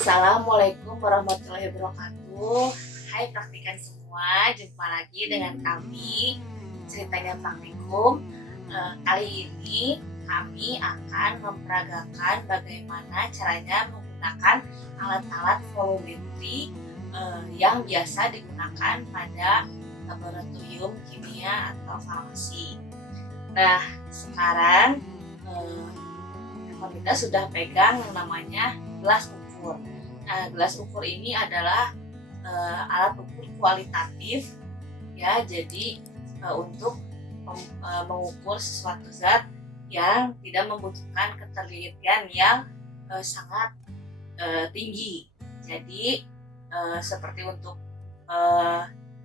Assalamualaikum warahmatullahi wabarakatuh. Hai praktikan semua, jumpa lagi dengan kami Ceritanya Praktikum. Kali ini kami akan memperagakan bagaimana caranya menggunakan alat-alat volumetri yang biasa digunakan pada laboratorium kimia atau farmasi. Nah, sekarang kita sudah pegang yang namanya gelas ukur. Nah, gelas ukur ini adalah alat ukur kualitatif, ya. Jadi untuk mengukur sesuatu zat yang tidak membutuhkan ketelitian yang sangat tinggi. Jadi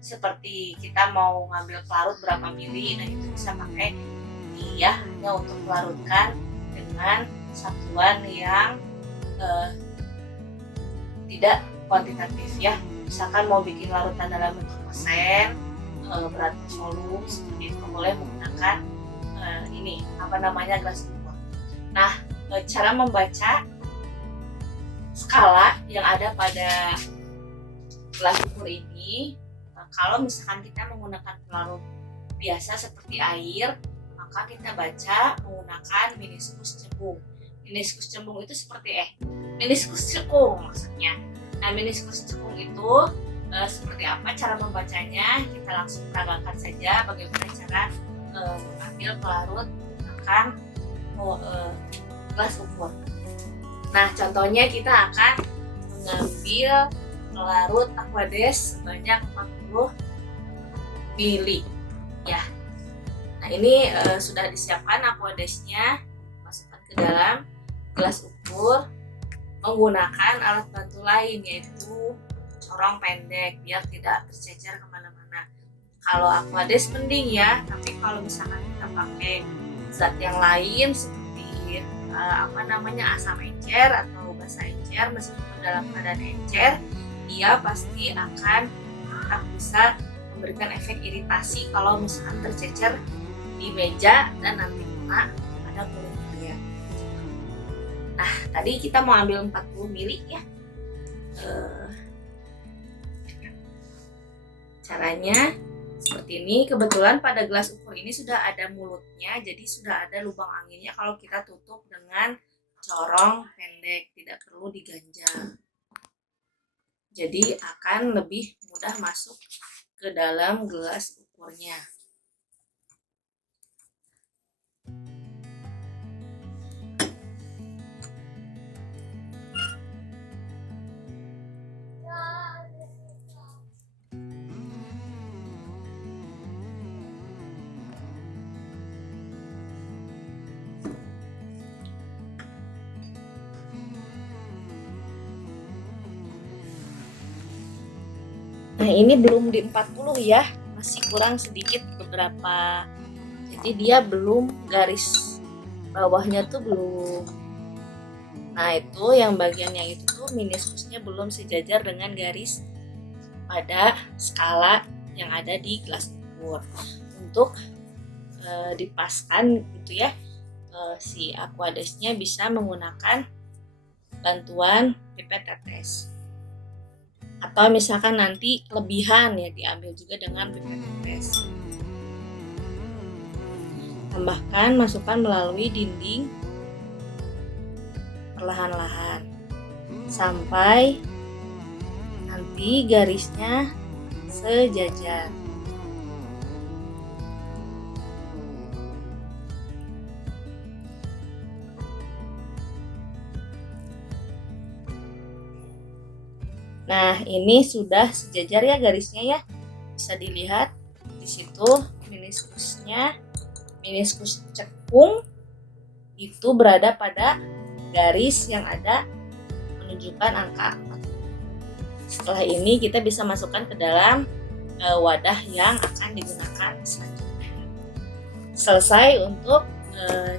seperti kita mau ngambil pelarut berapa mili, nah itu bisa pakai ini ya, hanya untuk melarutkan dengan satuan yang tidak kuantitatif ya. Misalkan mau bikin larutan dalam bentuk persen, berat volume, seperti itu boleh menggunakan gelas ukur. Nah, cara membaca skala yang ada pada gelas ukur ini, kalau misalkan kita menggunakan pelarut biasa seperti air, maka kita baca menggunakan meniskus cembung. Meniskus cembung itu seperti meniskus cekung maksudnya. Nah, meniskus cekung itu seperti apa cara membacanya? Kita langsung peragakan saja bagaimana cara mengambil pelarut menggunakan gelas ukur. Nah, contohnya kita akan mengambil pelarut Aquades sebanyak 40 mili ya. Nah, ini sudah disiapkan Aquadesnya, masukkan ke dalam gelas ukur menggunakan alat bantu lain, yaitu corong pendek biar tidak tercecer kemana-mana. Kalau Aquades mending ya, tapi kalau misalkan kita pakai zat yang lain seperti asam encer atau basa encer, meskipun dalam keadaan encer, dia pasti akan tetap bisa memberikan efek iritasi kalau misalkan tercecer di meja dan nanti kena pada kulit kalian. Nah, tadi kita mau ambil 40 mili ya. Caranya seperti ini. Kebetulan pada gelas ukur ini sudah ada mulutnya, jadi sudah ada lubang anginnya kalau kita tutup dengan corong pendek, tidak perlu diganjal. Jadi akan lebih mudah masuk ke dalam gelas ukurnya. Nah, ini belum di 40 ya, masih kurang sedikit beberapa. Jadi dia belum, garis bawahnya tuh belum. Nah, itu yang bagian yang itu tuh meniskusnya belum sejajar dengan garis pada skala yang ada di gelas ukur. Untuk dipaskan gitu ya, si Aquadesnya bisa menggunakan bantuan pipet tetes. Atau misalkan nanti kelebihan ya, diambil juga dengan pipet tetes. Tambahkan, masukkan melalui dinding perlahan-lahan sampai nanti garisnya sejajar. Nah, ini sudah sejajar ya garisnya ya. Bisa dilihat di situ meniskusnya, meniskus cekung itu berada pada garis yang ada menunjukkan angka 4. Setelah ini kita bisa masukkan ke dalam wadah yang akan digunakan selanjutnya. Selesai untuk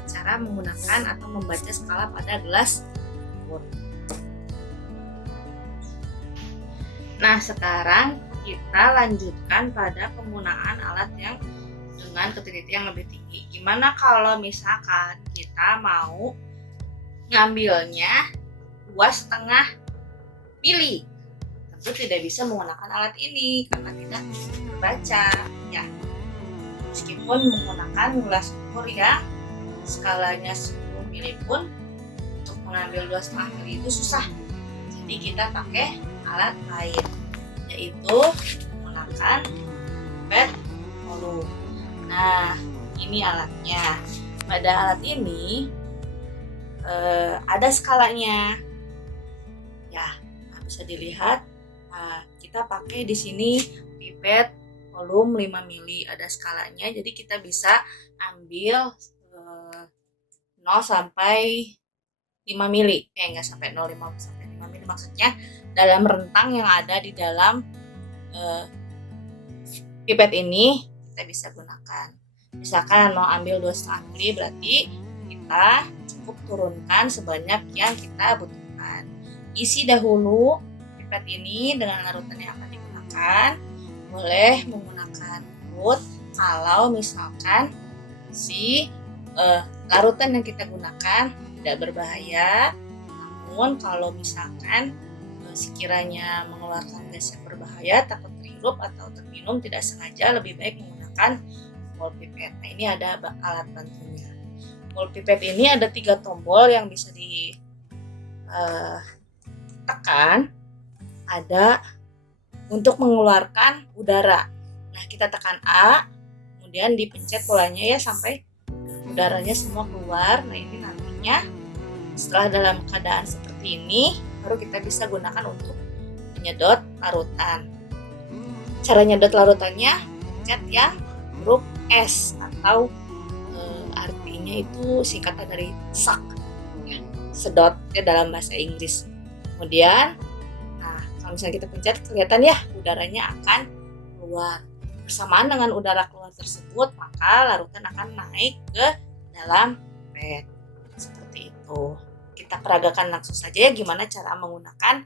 cara menggunakan atau membaca skala pada gelas ukur. Nah, sekarang kita lanjutkan pada penggunaan alat yang dengan ketelitian yang lebih tinggi. Gimana kalau misalkan kita mau ngambilnya 2,5 mili. Tentu tidak bisa menggunakan alat ini karena tidak terbaca ya. Meskipun menggunakan gelas ukur yang skalanya 10 mili pun untuk mengambil 2,5 mili itu susah. Jadi kita pakai alat lain, yaitu menggunakan pipet volume. Nah, ini alatnya. Pada alat ini ada skalanya. Ya, bisa dilihat. Kita pakai di sini pipet volume 5 mili, ada skalanya. Jadi kita bisa ambil 0 sampai 5 mili. Enggak sampai 0,5 sampai 5 mili, maksudnya dalam rentang yang ada di dalam pipet ini kita bisa gunakan. Misalkan mau ambil 2,5 mili, berarti kita cukup turunkan sebanyak yang kita butuhkan. Isi dahulu pipet ini dengan larutan yang akan digunakan. Boleh menggunakan larut kalau misalkan si larutan yang kita gunakan tidak berbahaya. Namun kalau misalkan sekiranya mengeluarkan gas yang berbahaya, takut terhirup atau terminum tidak sengaja, lebih baik menggunakan ball pipet. Nah, ini ada alat bantunya. Ball pipet ini ada 3 tombol yang bisa ditekan. Ada untuk mengeluarkan udara. Nah, kita tekan A, kemudian dipencet bolanya ya sampai udaranya semua keluar. Nah, ini nantinya setelah dalam keadaan seperti ini, baru kita bisa gunakan untuk menyedot larutan. Cara nyedot larutannya, pencet yang huruf S atau artinya itu singkatan dari suck, ya, sedot ya dalam bahasa Inggris. Kemudian, kalau misalnya kita pencet, kelihatan ya udaranya akan keluar. Bersamaan dengan udara keluar tersebut, maka larutan akan naik ke dalam pipet. Seperti itu. Kita peragakan langsung saja ya gimana cara menggunakan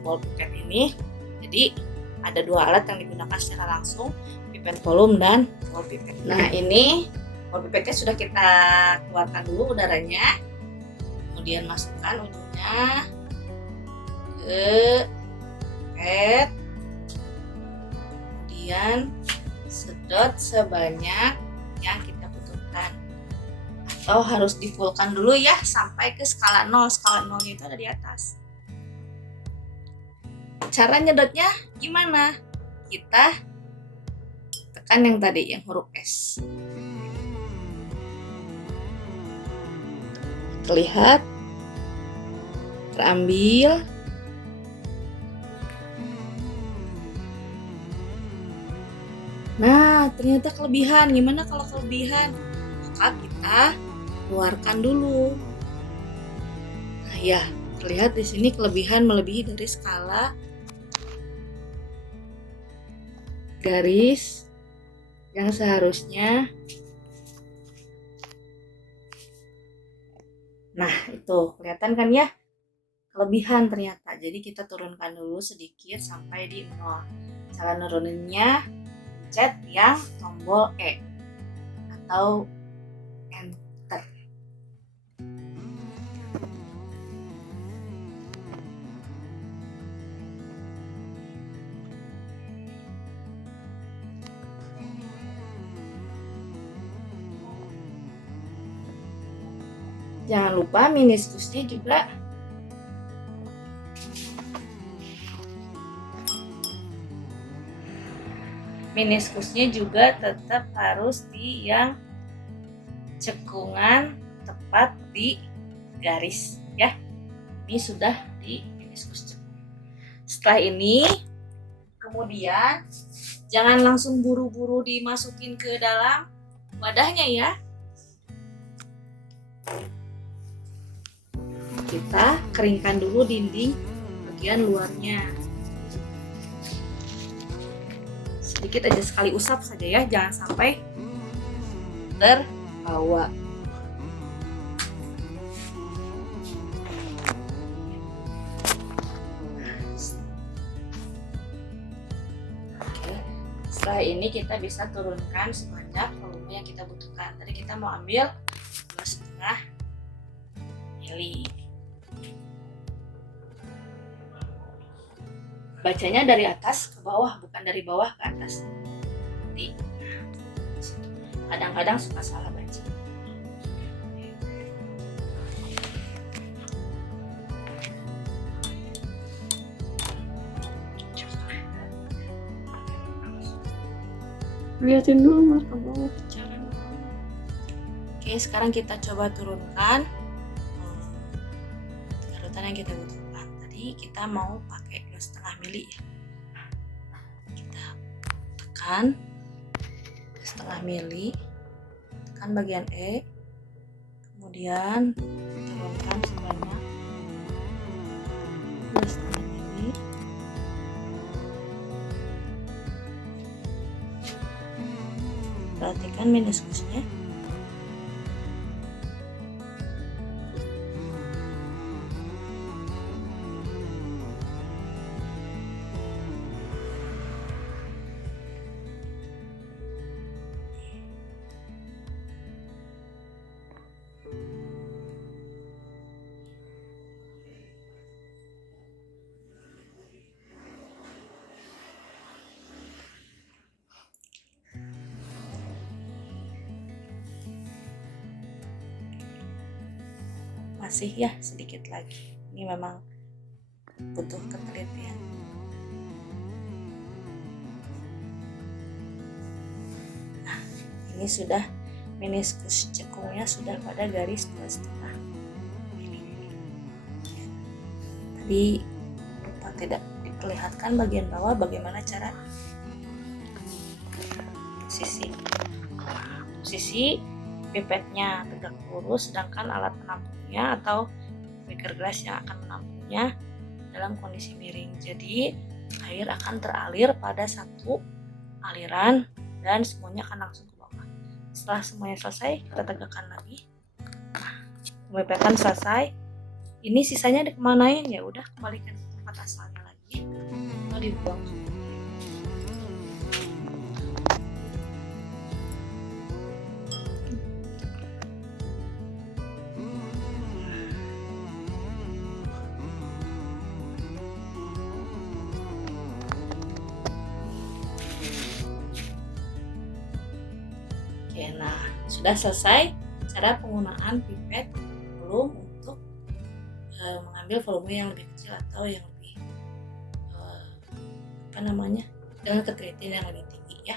ball pipet ini. Jadi ada 2 alat yang digunakan secara langsung, pipet volume dan ball pipet. Nah, ini ball pipetnya sudah kita keluarkan dulu udaranya. Kemudian masukkan ujungnya ke pipet, kemudian sedot sebanyak yang kita butuhkan, atau harus difulkan dulu ya sampai ke skala 0. Skala 0 itu ada di atas. Cara nyedotnya gimana? Kita tekan yang tadi, yang huruf S. Terlihat, terambil. Nah, ternyata kelebihan. Gimana kalau kelebihan? Maka kita keluarkan dulu. Nah, ya, terlihat di sini kelebihan melebihi dari skala garis yang seharusnya. Nah, itu kelihatan kan ya? Kelebihan ternyata. Jadi kita turunkan dulu sedikit sampai di 0. Cara nuruninnya, pencet yang tombol E atau enter. Jangan lupa meniskusnya juga tetap harus di yang cekungan tepat di garis ya. Ini sudah di meniskus cekung. Setelah ini kemudian jangan langsung buru-buru dimasukin ke dalam wadahnya ya. Kita keringkan dulu dinding bagian luarnya. Sedikit aja, sekali usap saja ya, jangan sampai terbawa. Oke. Setelah ini kita bisa turunkan sebanyak volume yang kita butuhkan. Tadi kita mau ambil 2,5 mili. bacanya dari atas ke bawah, bukan dari bawah ke atas. Jadi kadang-kadang suka salah baca. Liatin dulu Mas ke bawah cara. Oke, sekarang kita coba turunkan larutan yang kita butuhkan. Tadi kita mau pakai 2,5 mili ya. Kita tekan 2,5 mili, tekan bagian E, kemudian turunkan sebanyak 2,5 mili. Perhatikan meniskusnya. Masih ya, sedikit lagi. Ini memang butuh ketelitian. Nah, ini sudah meniskus cekungnya sudah pada garis 2,5 mili. Tadi lupa tidak diperlihatkan bagian bawah bagaimana cara posisi pipetnya tegak lurus, sedangkan alat penampungnya atau beaker glass yang akan menampungnya dalam kondisi miring. Jadi air akan teralir pada satu aliran dan semuanya akan langsung ke bawah. Setelah semuanya selesai, kita tegakkan lagi. Nah, pemipetan selesai. Ini sisanya dikemanain? Ya udah, kembalikan ke tempat asalnya lagi. Atau dibuang. Oke, nah sudah selesai cara penggunaan pipet belum untuk mengambil volume yang lebih kecil atau yang lebih dengan ketelitian yang lebih tinggi ya,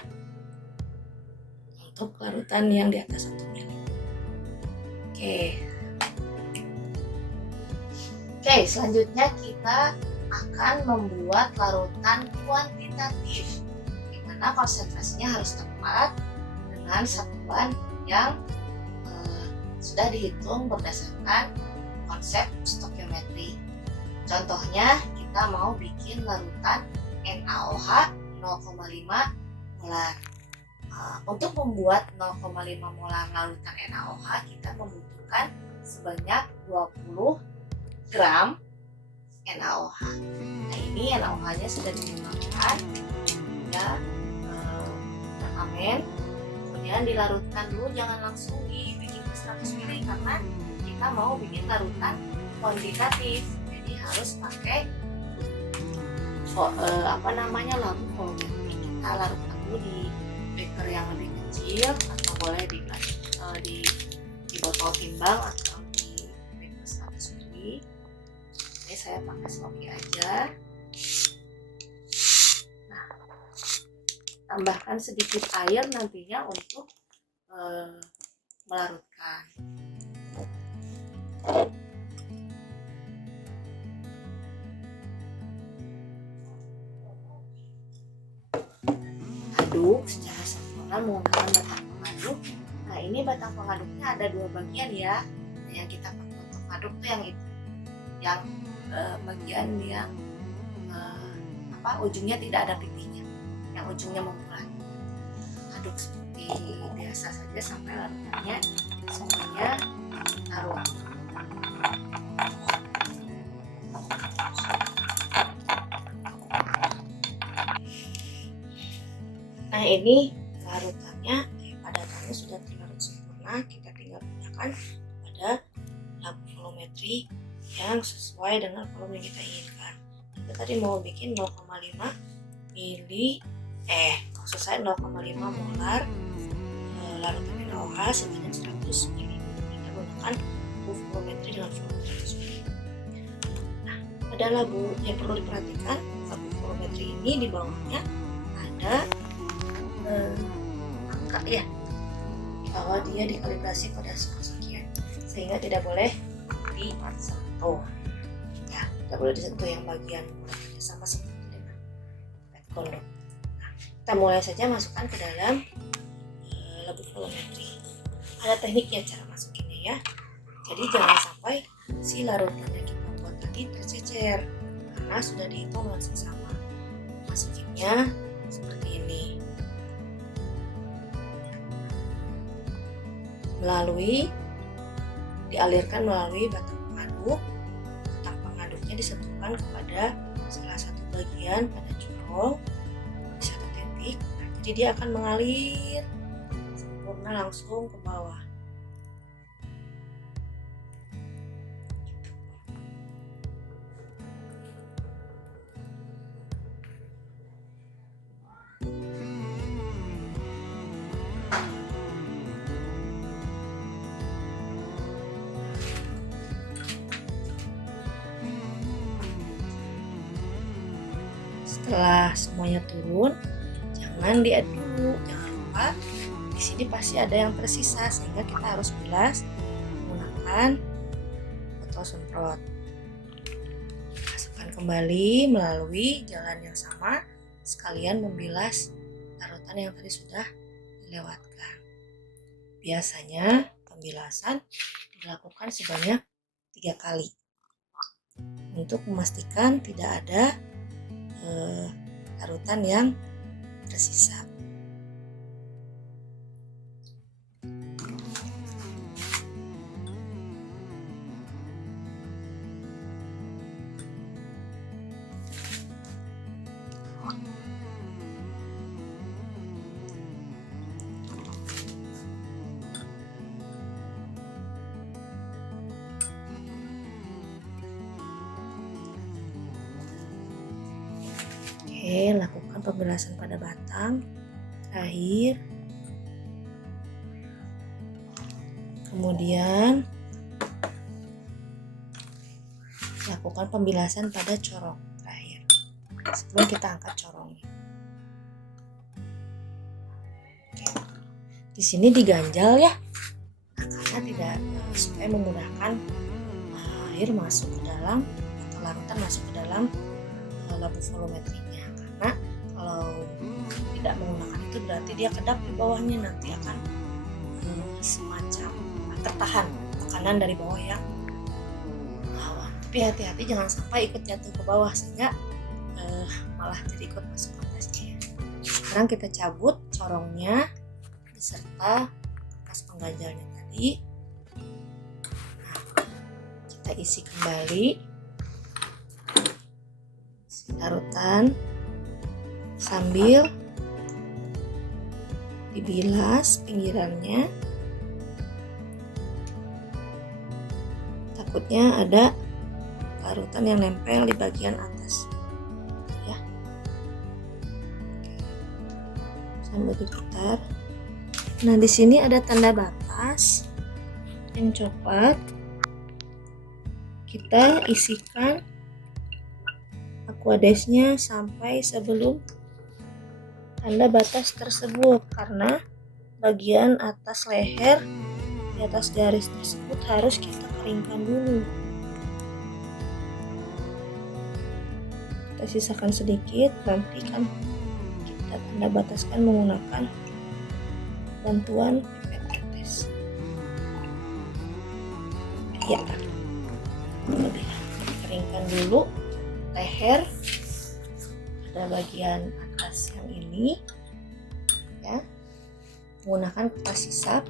untuk larutan yang di atas 1 mili. Oke, selanjutnya kita akan membuat larutan kuantitatif, di mana konsentrasinya harus tepat dengan satuan yang sudah dihitung berdasarkan konsep stokiometri. Contohnya, kita mau bikin larutan NaOH 0,5 molar. Untuk membuat 0,5 molar larutan NaOH, kita membutuhkan sebanyak 20 gram NaOH. Nah, ini NaOH-nya sudah ditimbangkan ya, amen. Kemudian dilarutkan dulu, jangan langsung dibikin ke 100 mili karena kita mau bikin larutan kuantitatif. Jadi harus pakai larut volumetrik. Kita larutkan dulu di beaker yang lebih kecil, atau boleh di botol timbang atau di beaker 100 mili. Ini saya pakai sloki aja. Tambahkan sedikit air nantinya untuk melarutkan. Aduk secara sempurna menggunakan batang pengaduk. Nah, ini batang pengaduknya ada 2 bagian ya. Yang kita pakai untuk aduk tuh yang itu, yang bagian yang ujungnya tidak ada pipinya, yang ujungnya membulat. Aduk seperti biasa saja sampai larutannya semuanya larut. Nah, ini larutannya, padatannya sudah terlarut sempurna. Kita tinggal pindahkan pada lampu volumetri yang sesuai dengan volume yang kita inginkan. kita tadi mau bikin 0,5 mili maksud saya 0,5 molar larutan NaOH sebanyak 100 ml. Kita gunakan volumetri dengan volumetri. Nah, ada labu yang perlu diperhatikan. Labu volumetri ini di bawahnya ada angka ya, bahwa dia dikalibrasi pada sekian, sehingga tidak boleh disentuh. Ya, tidak boleh disentuh yang bagian sama seperti dengan pet kondom. Nah, kita mulai saja masukkan ke dalam labu volumetri. Ada tekniknya cara masukinnya ya. Jadi jangan sampai si larutan yang kita buat tadi tercecer karena sudah dihitung dengan seksama. Masukinnya seperti ini. Dialirkan melalui batang pengaduk. Batang pengaduknya disatukan kepada salah satu bagian pada corong di satu titik. Nah, jadi dia akan mengalir sempurna langsung ke bawah. Setelah semuanya turun, jangan diaduk dulu. Jangan lupa di sini pasti ada yang tersisa sehingga kita harus bilas menggunakan botol semprot. Masukkan kembali melalui jalan yang sama, sekalian membilas larutan yang tadi sudah dilewatkan. Biasanya pembilasan dilakukan sebanyak 3 kali untuk memastikan tidak ada larutan yang tersisa. Lakukan pembilasan pada batang terakhir, kemudian lakukan pembilasan pada corong terakhir sebelum kita angkat corongnya. Di sini diganjal ya, karena tidak supaya memudahkan air masuk ke dalam atau larutan masuk ke dalam labu volumetrinya. Karena kalau tidak menggunakan itu berarti dia kedap di bawahnya, nanti akan semacam tertahan tekanan dari bawah yang melawan. Tapi hati-hati jangan sampai ikut jatuh ke bawah sehingga malah jadi ikut masuk ke atasnya. Sekarang kita cabut corongnya beserta kertas pengganjalnya tadi. Nah, kita isi kembali larutan sambil dibilas pinggirannya, takutnya ada larutan yang nempel di bagian atas ya. Sambil diputar. Nah, di sini ada tanda batas yang coklat. Kita isikan aquadesnya sampai sebelum tanda batas tersebut, karena bagian atas leher di atas garis tersebut harus kita keringkan dulu. Kita sisakan sedikit, nanti kan kita tanda bataskan menggunakan bantuan pipet tetes. Ya, keringkan dulu leher pada bagian atas yang ini ya, menggunakan kertas sisap.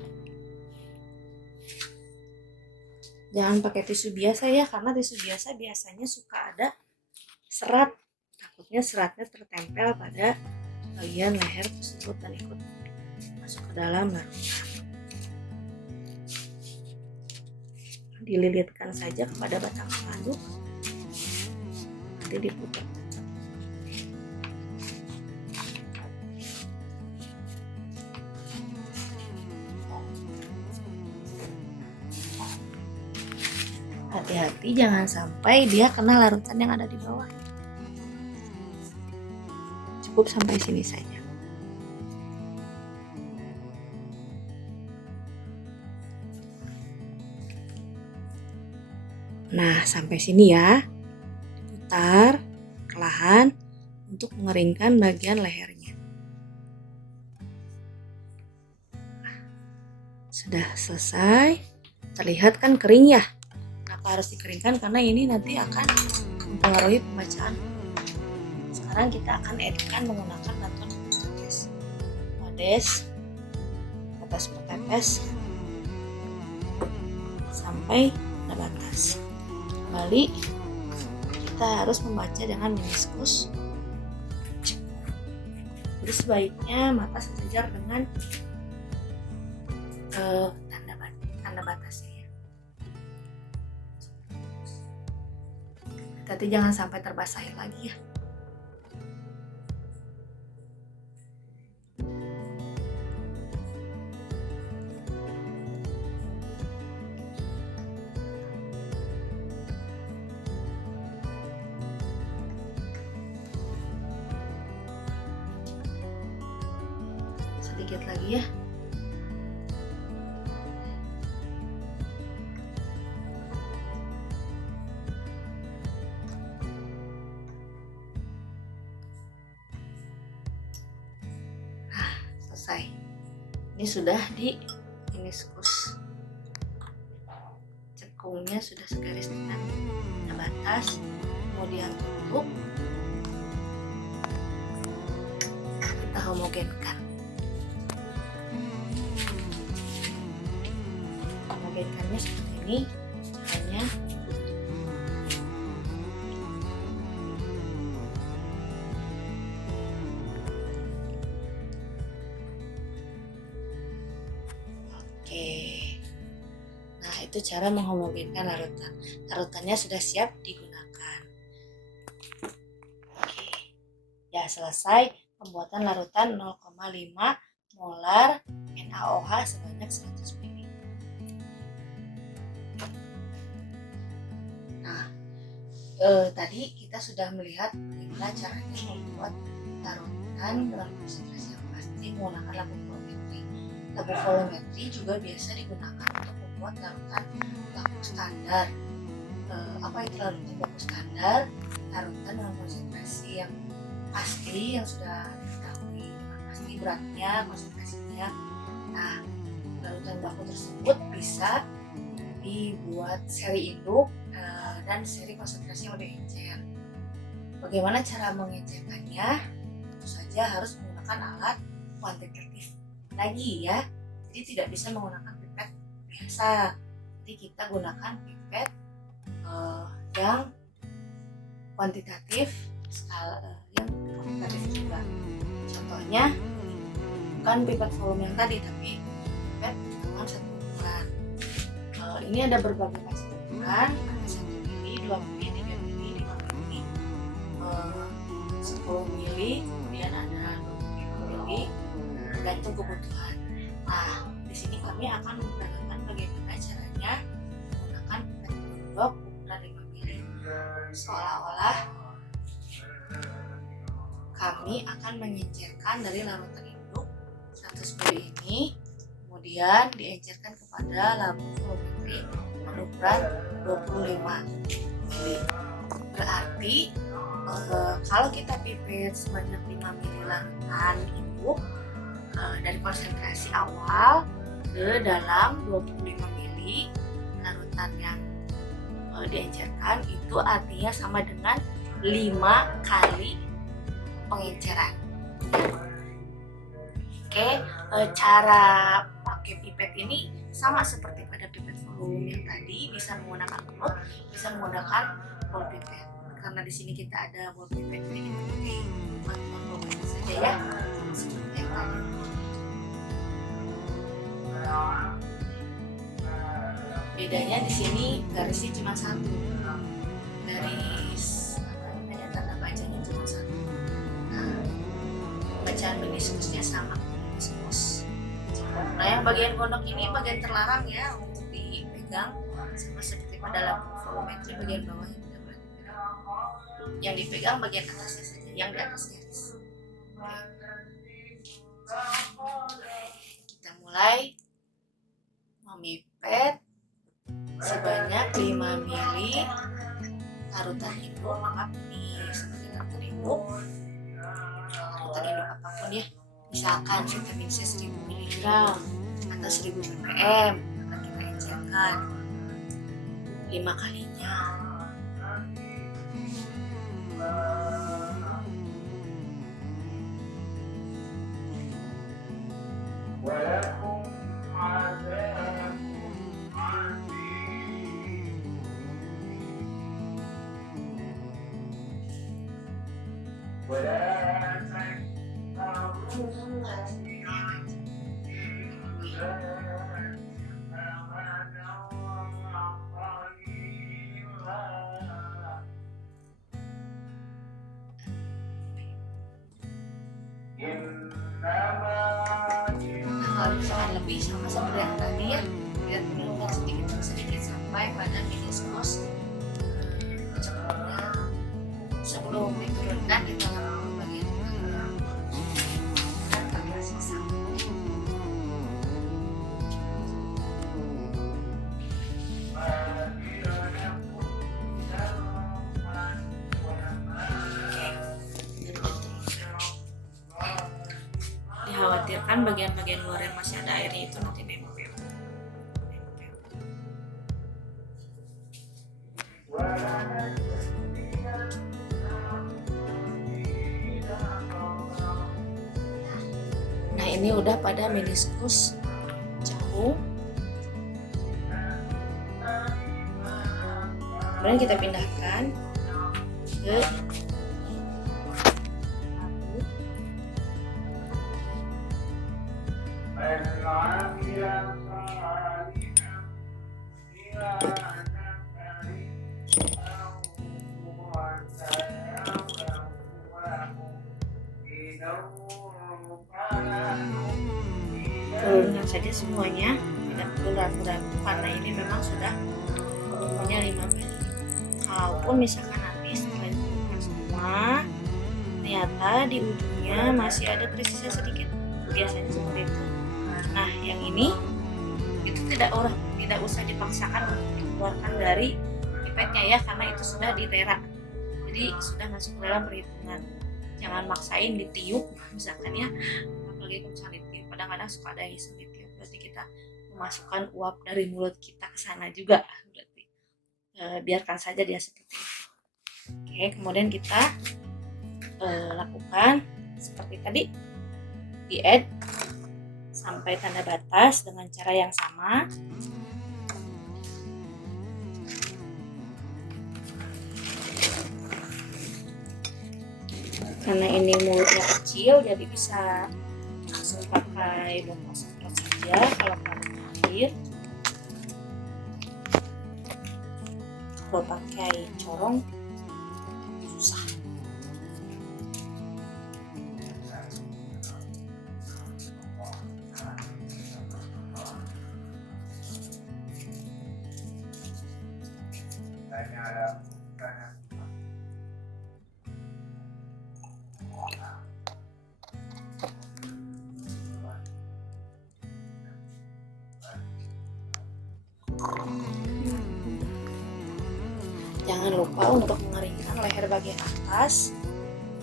Jangan pakai tisu biasa ya, karena tisu biasa biasanya suka ada serat, takutnya seratnya tertempel pada bagian leher tersebut dan ikut masuk ke dalam larutan. Dililitkan saja kepada batang pengaduk. nanti diputar. Hati-hati jangan sampai dia kena larutan yang ada di bawah. Cukup sampai sini saja. Nah, sampai sini ya. Putar perlahan untuk mengeringkan bagian lehernya. Sudah selesai. Terlihat kan kering ya? Kenapa harus dikeringkan? Karena ini nanti akan mempengaruhi pembacaan. Sekarang kita akan editkan menggunakan bantuan Aquades. Aquades atas pepes sampai pada batas. Kembali kita harus membaca dengan meniskus. Jadi sebaiknya mata sejajar dengan tanda batasnya ya. Tapi jangan sampai terbasahi lagi ya. Sedikit lagi ya. Selesai. Ini sudah di meniskus. Cekungnya sudah segaris dengan batas, kemudian tutup. Kita homogenkan. Homogenkannya seperti ini. Caranya nah itu cara menghomogenkan larutan. Larutannya sudah siap digunakan. Oke. Ya, selesai pembuatan larutan 0,5 molar NaOH sebanyak 100 ml. Nah, tadi kita sudah melihat bagaimana caranya membuat larutan dalam konsentrasi yang pasti menggunakan labu volumetri. Labu volumetri juga biasa digunakan untuk membuat larutan baku standar. Apa itu larutan baku standar? Larutan dengan konsentrasi yang pasti, yang sudah diketahui pasti beratnya, konsentrasinya. Nah, larutan baku tersebut bisa dibuat seri induk dan seri konsentrasi yang lebih encer. Bagaimana cara mengencerkannya? Tentu saja harus menggunakan alat kuantitatif lagi ya. Jadi tidak bisa menggunakan pipet biasa. Jadi kita gunakan pipet yang kuantitatif, yang kuantitatif juga. Contohnya bukan pipet volume yang tadi, tapi pipet dengan satu ukuran. Ini ada berbagai macam ukuran, ada 1 mili, 2 mili, 3 mili, 5 mili, 10 mili, kemudian ada 25 mili, tergantung kebutuhan. Nah, di sini kami akan memperagakan bagaimana caranya menggunakan pipet blok ukuran 5 mili. Seolah-olah kami akan mengencerkan dari larutan induk 100 mili ini, kemudian diencerkan kepada labu volumetri berukuran 25 mili. Berarti kalau kita pipet sebanyak 5 mili larutan induk dari konsentrasi awal ke dalam 25 mili larutan yang diencerkan, itu artinya sama dengan 5 kali pengenceran. Oke, cara pakai pipet ini sama seperti pada pipet volume yang tadi, bisa menggunakan mulut, bisa menggunakan ball pipet. Karena di sini kita ada ball pipet, jadi kita pakai bantuan ball pipet saja ya, seperti yang tadi. Bedanya di sini garisnya cuma satu, garis meniskusnya sama meniskus. Nah yang bagian gondok ini bagian terlarang ya untuk dipegang, sama seperti pada lampu volumetri bagian bawah yang tidak boleh dipegang. Yang dipegang bagian atasnya saja, yang di atas garis. Kita mulai memipet sebanyak 5 mili larutan induk. Maaf ini seperti larutan induk apapun ya, misalkan vitamin C 1000 mg atau 1000 ppm akan kita encerkan 5 kalinya. Kalau misalkan lebih sama seperti yang tadi ya, kita turunkan sedikit sampai pada meniskus cekungnya. Sebelum diturunkan kita lakukan bagian dan pakai sisa. Dikhawatirkan bagian-bagian luar yang masih ada airnya itu nanti nempel. Nah ini udah pada meniskus cekung. Kemudian kita pindahkan ke turunkan saja semuanya, tidak perlu ragu-ragu karena ini memang sudah volumenya 5 mili. Kalaupun misalkan nanti setelah diturunkan semua ternyata di ujungnya masih ada tersisa sedikit, biasanya seperti itu. Nah yang ini itu tidak usah dipaksakan untuk dikeluarkan dari pipetnya ya, karena itu sudah ditera, jadi sudah masuk ke dalam perhitungan. Jangan maksain ditiup misalkan ya, apalagi kalau misalnya ditiup kadang-kadang suka ada yang ditiup, berarti kita memasukkan uap dari mulut kita ke sana juga, berarti biarkan saja dia seperti itu. Oke, kemudian kita lakukan seperti tadi, di add sampai tanda batas dengan cara yang sama. Karena ini mulutnya kecil, jadi bisa langsung pakai botol semprot saja kalau pakai air. Kalau pakai corong susah. Jangan lupa untuk mengeringkan leher bagian atas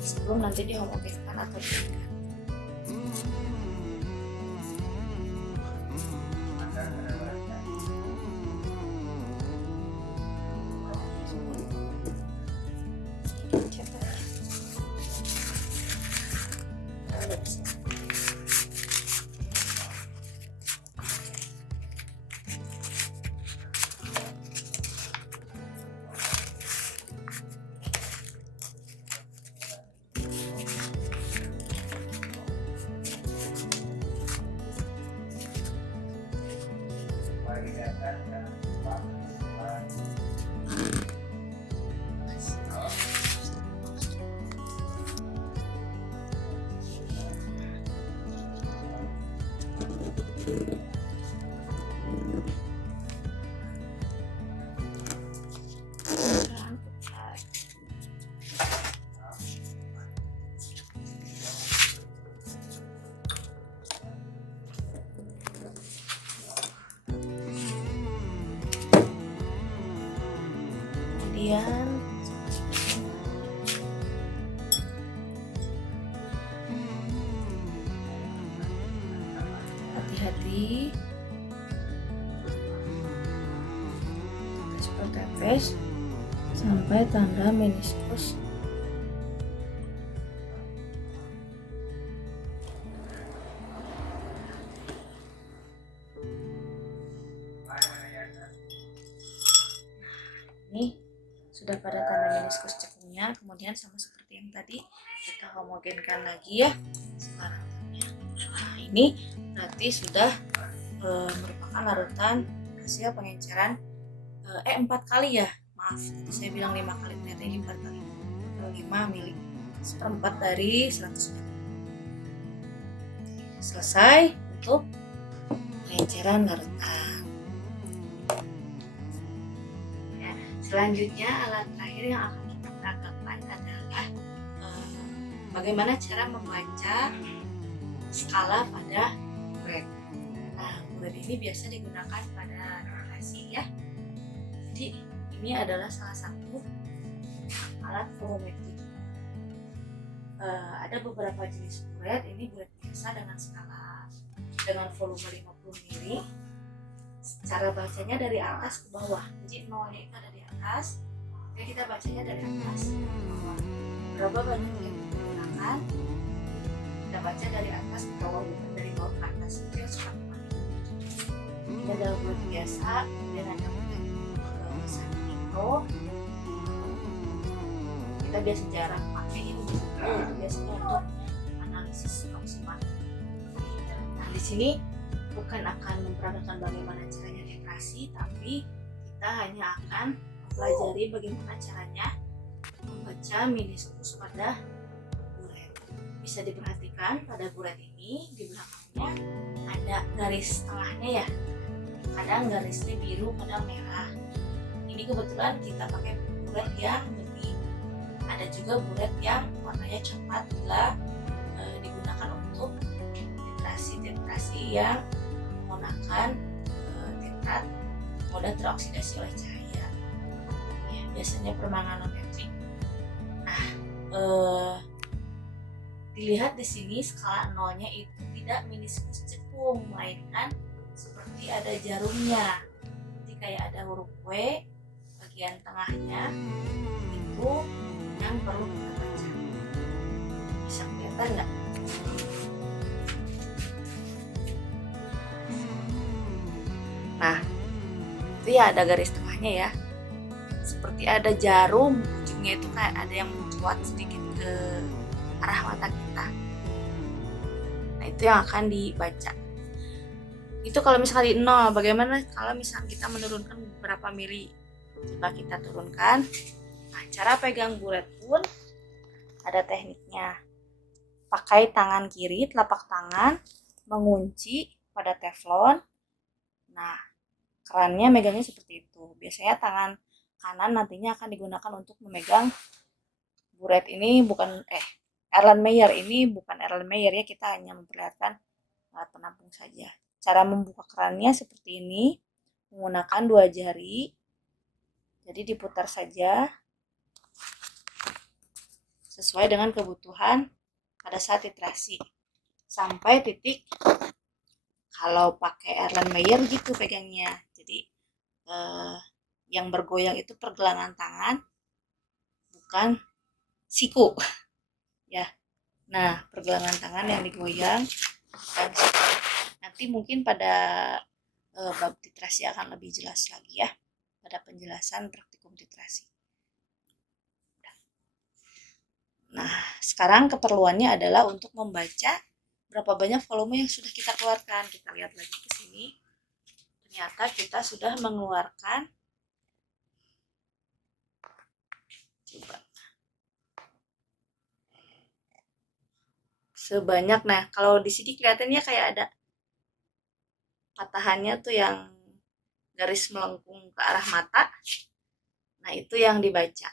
sebelum nanti dihomogenkan atau diikat. Kemudian hati-hati tetes sampai tanda meniskus ini sudah pada tanda meniskus cekungnya. Kemudian sama seperti yang tadi kita homogenkan lagi ya larutannya. Nah ini berarti sudah merupakan larutan hasil pengenceran 4 kali ya, maaf tadi saya bilang 5 kali, ternyata ini 4 kali, 5 mili, seperempat dari 100 mili. Selesai untuk pengenceran larutan. Ya, selanjutnya alat terakhir yang akan kita peragakan adalah bagaimana cara membaca skala pada buret. Nah, buret ini biasa digunakan pada notasi ya. Jadi ini adalah salah satu alat volumetri. Ada beberapa jenis buret. Ini buret biasa dengan skala dengan volume 50 mili. Cara bacanya dari atas ke bawah. Jadi nolnya itu ada di atas. Jadi kita bacanya dari atas ke bawah. Berapa banyak yang kita gunakan? Kita baca dari atas ke bawah, bukan dari bawah ke atas. Itu yang suka kemarin. Ini adalah buret biasa. Dan ada mikro, kita biasa jarang pakai ini itu biasanya untuk analisis proximal. Nah di sini bukan akan memperagakan bagaimana caranya titrasi, tapi kita hanya akan mempelajari bagaimana caranya membaca meniskus pada buret. Bisa diperhatikan pada buret ini di belakangnya ada garis tengahnya ya, kadang garisnya biru, kadang merah. Ini kebetulan kita pakai buret yang bening. Ada juga buret yang warnanya coklat bila digunakan untuk titrasi yang menggunakan tetrat mudah teroksidasi oleh cahaya. Ya, biasanya permanganometrik. Nah, dilihat di sini skala nolnya itu tidak meniskus cekung, melainkan seperti ada jarumnya. Jadi kayak ada huruf W. Bagian tengahnya itu yang perlu kita baca. Bisa kelihatan nggak? Nah, itu ya ada garis tengahnya ya. Seperti ada jarum, ujungnya itu kayak ada yang mencuat sedikit ke arah mata kita. Nah, itu yang akan dibaca. Itu kalau misalnya di 0, bagaimana kalau misalnya kita menurunkan beberapa mili? Coba kita turunkan. Nah, cara pegang buret pun ada tekniknya. Pakai tangan kiri, telapak tangan mengunci pada teflon. Nah, kerannya megangnya seperti itu. Biasanya tangan kanan nantinya akan digunakan untuk memegang buret ini, bukan Erlenmeyer ini bukan Erlenmeyer ya, kita hanya memperlihatkan alat penampung saja. Cara membuka kerannya seperti ini, menggunakan 2 jari. Jadi diputar saja sesuai dengan kebutuhan pada saat titrasi sampai titik. Kalau pakai Erlenmeyer gitu pegangnya. Jadi yang bergoyang itu pergelangan tangan, bukan siku. Ya. Nah, pergelangan tangan yang digoyang bukan siku. Nanti mungkin pada bab titrasi akan lebih jelas lagi ya, pada penjelasan praktikum titrasi. Nah, sekarang keperluannya adalah untuk membaca berapa banyak volume yang sudah kita keluarkan. Kita lihat lagi ke sini. Ternyata kita sudah mengeluarkan, coba, sebanyak, nah kalau di sini kelihatannya kayak ada patahannya tuh yang garis melengkung ke arah mata. Nah, itu yang dibaca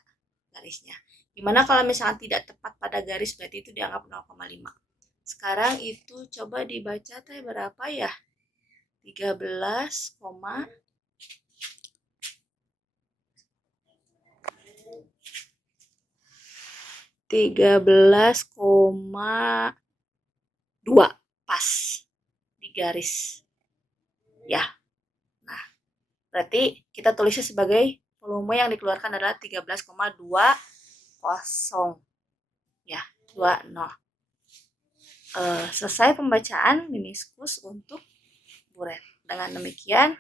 garisnya. Gimana kalau misalnya tidak tepat pada garis, berarti itu dianggap 0,5. Sekarang itu coba dibaca teh berapa ya? 13, 13,2 pas di garis ya. Nah, berarti kita tulisnya sebagai volume yang dikeluarkan adalah 13,20 ya, 20. Selesai pembacaan meniskus untuk buret. Dengan demikian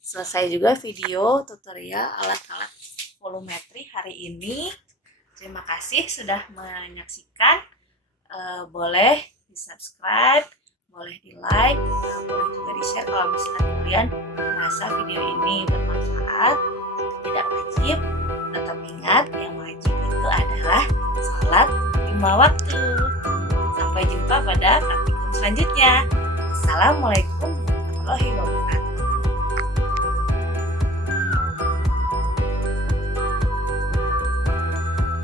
selesai juga video tutorial alat-alat volumetri hari ini. Terima kasih sudah menyaksikan. Boleh di subscribe, boleh di like, boleh juga di share kalau misalkan kalian merasa video ini bermanfaat. Tidak wajib, tetap ingat yang wajib itu adalah salat 5 waktu. Sampai jumpa pada praktikum selanjutnya. Assalamualaikum warahmatullahi wabarakatuh.